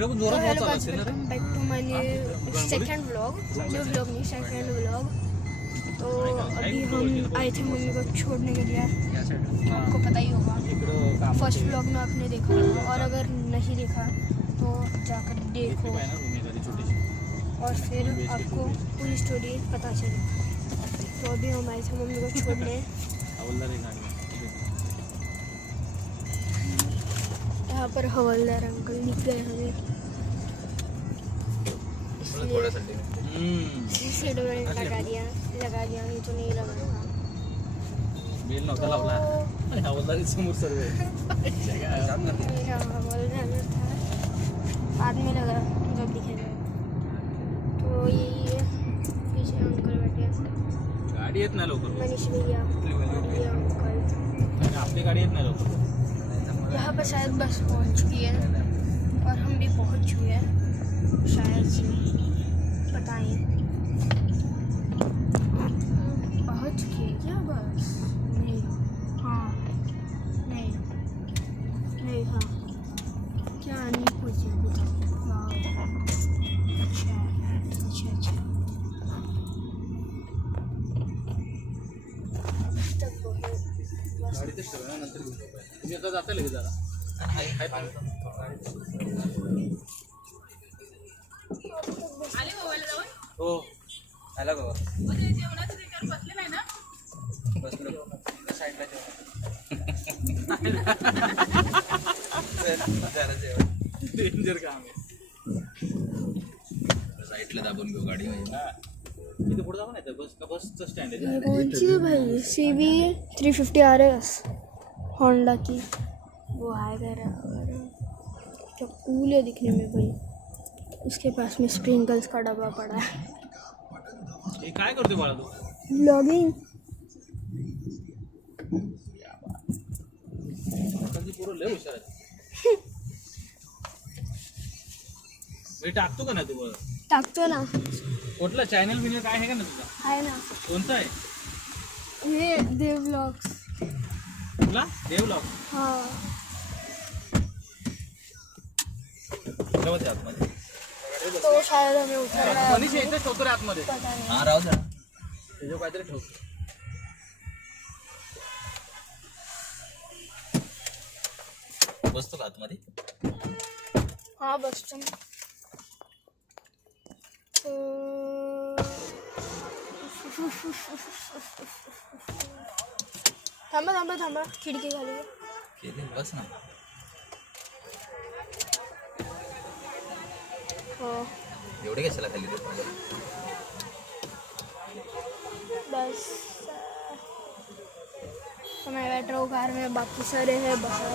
Hello guys, welcome back to my second vlog, new vlog नहीं second vlog. तो अभी हम आए थे मम्मी को छोड़ने के लिए, आपको पता ही होगा। फर्स्ट व्लॉग में आपने देखा होगा, और अगर नहीं देखा तो जाकर देखो और फिर आपको पूरी स्टोरी पता चले। तो अभी हम आए थे मम्मी को छोड़ने। यहाँ पर हवलदार अंकल दिख गए हमें, इसलिए सीट बेल्ट लगा दिया नहीं तो नहीं लगा। बेल नव्हता लावला हवालदार समोर सर्व हवलदार था, बाद में लगा जब दिखेगा। तो यही है, पीछे अंकल बैठे हैं, गाडी येत नाही लवकर, मनीष भैया और ये अंकल। आपली गाडी येत नाही लवकर। यहाँ पर शायद बस पहुँच चुकी है और हम भी पहुँच चुके हैं शायद से, पता नहीं पहुँच चुकी है क्या बस। नहीं, हाँ नहीं नहीं, हाँ क्या नहीं पहुँची अभी तक। अच्छा अच्छा तक गाडी तर ठेवा नंतर घेऊन जाऊ. तुम्ही आता जाता लगेच जरा आले मोबाईल जाऊन हो आला बाबा जेवणाचं त्याच्यावर बसले नाही ना. बसलो साईडला डेंजर काम आहे. साईडला दाबून घेऊ गाडी इथे पुढे जाऊ नाही बस का बसचं स्टँड आहे. ये कौन सी है भाई? CV 350 RS होंडा की, वो आएगा क्या कूल है दिखने में भाई। उसके पास में स्प्रिंकल्स का डब्बा पड़ा है। हे काय करते बाळा तू? ब्लॉगिंग कधी पूर्ण लय हुशार आहे. मी टाकतो का नाही तू? टाकतो ना, कुठला चॅनल बिनल काय आहे का ना तुझा? आहे ना, कोणता आहे? हे देव ब्लॉग्स। तुला देव लॉग हाँ आतमध्ये तो शायद हमें उतरना है, मनीष इथे ठोकर आतमध्ये. पता नहीं। हा राहू दे त्याच्यावर काहीतरी ठोक. बसतो का आतमध्ये? हाँ बस तुम थांबा थांबा थांबा, खिडकी खाली आहे. केले बस ना. हो एवढे कशाला खाली बस तो मैं बैठ रहा हूँ कार में, बाकी सारे हैं बाहर।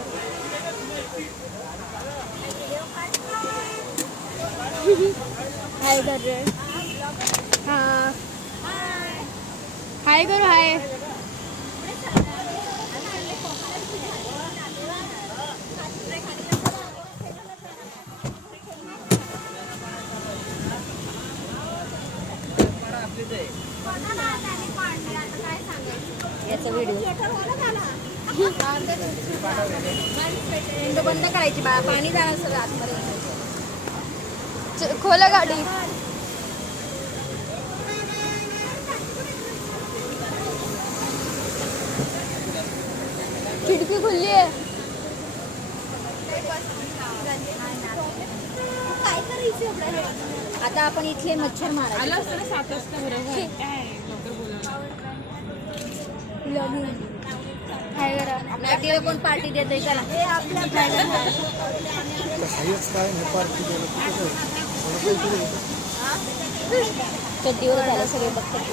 हाय कर रहे हैं, हाँ हाय करो हाय। याचा व्हिडिओ विंडो बंद करायची बा, पाणी जाणार सगळं आतमध्ये. खोला गाडी. खिडकी खुल्ली आहे. आता आपण इथले मच्छर मारा. आला असतं ना 7 वाजता बरोबर. काय लवकर बोलावलं. काय करा आपल्या कोण पार्टी देते चला. चट्टीवर झालं सगळे बघतात.